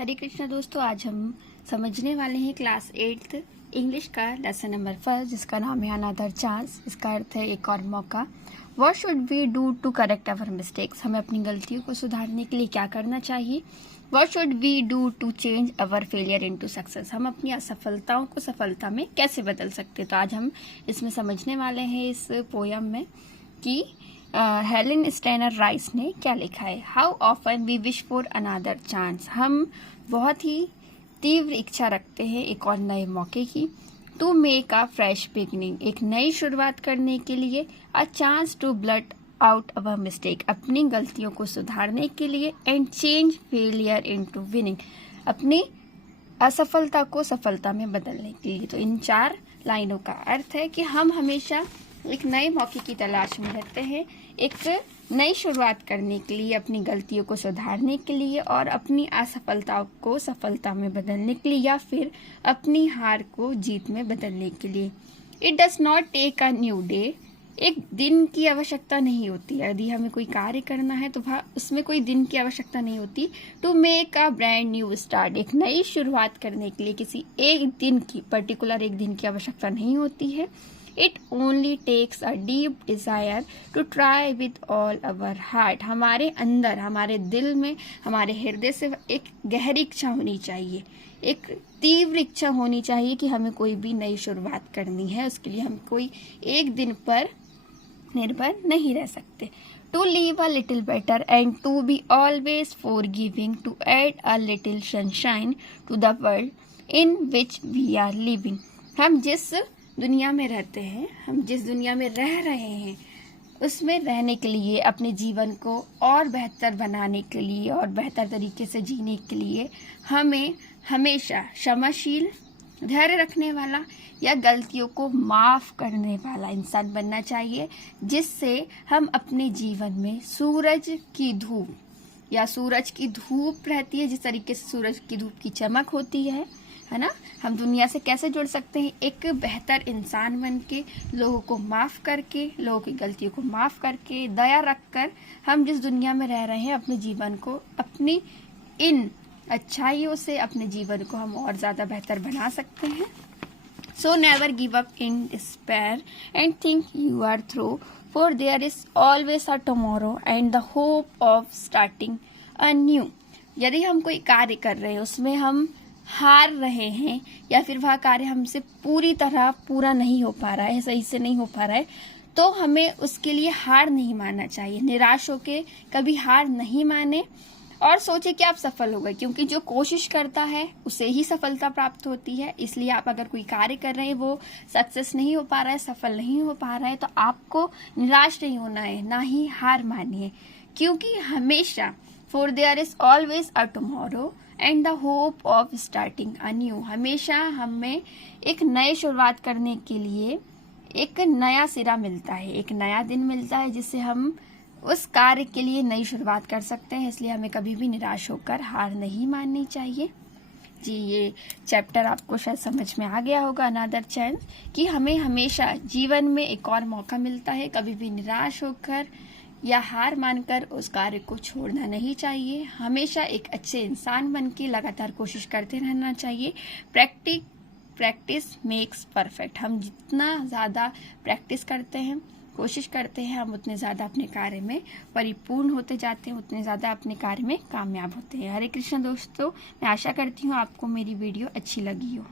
हरे कृष्णा दोस्तों, आज हम समझने वाले हैं क्लास 8th इंग्लिश का लेसन नंबर 1 जिसका नाम है अनदर चांस। इसका अर्थ है एक और मौका। What should we do to correct our mistakes? हमें अपनी गलतियों को सुधारने के लिए क्या करना चाहिए। What should we do to change our failure into success? हम अपनी असफलताओं को सफलता में कैसे बदल सकते हैं। तो आज हम इसमें समझने वाले हैं इस पोयम में कि हेलेन स्टेनर राइस ने क्या लिखा है। How often we wish for another chance? हम बहुत ही तीव्र इच्छा रखते हैं एक और नए मौके की। To make a fresh beginning, एक नई शुरुआत करने के लिए। A chance to blot out our mistake, अपनी गलतियों को सुधारने के लिए। And change failure into winning, अपनी असफलता को सफलता में बदलने के लिए। तो इन 4 लाइनों का अर्थ है कि हम हमेशा एक नए मौके की तलाश में रहते हैं, एक नई शुरुआत करने के लिए, अपनी गलतियों को सुधारने के लिए और अपनी असफलताओं को सफलता में बदलने के लिए, या फिर अपनी हार को जीत में बदलने के लिए। It does not take a new day, एक दिन की आवश्यकता नहीं होती। यदि हमें कोई कार्य करना है तो उसमें कोई दिन की आवश्यकता नहीं होती। To make a brand new start, एक नई शुरुआत करने के लिए किसी एक दिन की, पर्टिकुलर एक दिन की आवश्यकता नहीं होती है। It only takes a deep desire to try with all our heart. हमारे अंदर, हमारे दिल में, हमारे हृदय से एक गहरी इच्छा होनी चाहिए, एक तीव्र इच्छा होनी चाहिए कि हमें कोई भी नई शुरुआत करनी है। उसके लिए हम कोई एक दिन पर निर्भर नहीं रह सकते। To live a little better and to be always forgiving, to add a little sunshine to the world in which we are living. हम जिस दुनिया में रहते हैं, हम जिस दुनिया में रह रहे हैं, उसमें रहने के लिए, अपने जीवन को और बेहतर बनाने के लिए और बेहतर तरीके से जीने के लिए हमें हमेशा क्षमाशील, धैर्य रखने वाला या गलतियों को माफ करने वाला इंसान बनना चाहिए, जिससे हम अपने जीवन में सूरज की धूप या सूरज की धूप रहती है, जिस तरीके से सूरज की धूप की चमक होती है ना, हम दुनिया से कैसे जुड़ सकते हैं। एक बेहतर इंसान बन के, लोगों को माफ करके, लोगों की गलतियों को माफ करके, दया रखकर हम जिस दुनिया में रह रहे हैं, अपने जीवन को, अपनी इन अच्छाइयों से अपने जीवन को हम और ज्यादा बेहतर बना सकते हैं। So never give up in despair and think you are through, for there is always a tomorrow and the hope of starting a new. यदि हम कोई कार्य कर रहे हैं, उसमें हम हार रहे हैं या फिर वह कार्य हमसे पूरी तरह पूरा नहीं हो पा रहा है, सही से नहीं हो पा रहा है, तो हमें उसके लिए हार नहीं मानना चाहिए। निराश होके कभी हार नहीं माने और सोचे कि आप सफल हो गए, क्योंकि जो कोशिश करता है उसे ही सफलता प्राप्त होती है। इसलिए आप अगर कोई कार्य कर रहे हैं, वो सक्सेस नहीं हो पा रहा है, सफल नहीं हो पा रहा है, तो आपको निराश नहीं होना है, ना ही हार मानी है, क्योंकि हमेशा for there is always a tomorrow and the hope of starting a new, हमेशा हमें एक नई शुरुआत करने के लिए एक नया सिरा मिलता है, एक नया दिन मिलता है, जिससे हम उस कार्य के लिए नई शुरुआत कर सकते हैं। इसलिए हमें कभी भी निराश होकर हार नहीं माननी चाहिए। जी, ये चैप्टर आपको शायद समझ में आ गया होगा, अनदर चांस, कि हमें हमेशा जीवन में एक और मौका मिलता है। कभी भी निराश होकर या हार मानकर उस कार्य को छोड़ना नहीं चाहिए। हमेशा एक अच्छे इंसान बन के लगातार कोशिश करते रहना चाहिए। प्रैक्टिस मेक्स परफेक्ट, हम जितना ज़्यादा प्रैक्टिस करते हैं, कोशिश करते हैं, हम उतने ज़्यादा अपने कार्य में परिपूर्ण होते जाते हैं, उतने ज़्यादा अपने कार्य में कामयाब होते हैं। हरे कृष्ण दोस्तों, मैं आशा करती हूँ आपको मेरी वीडियो अच्छी लगी हो।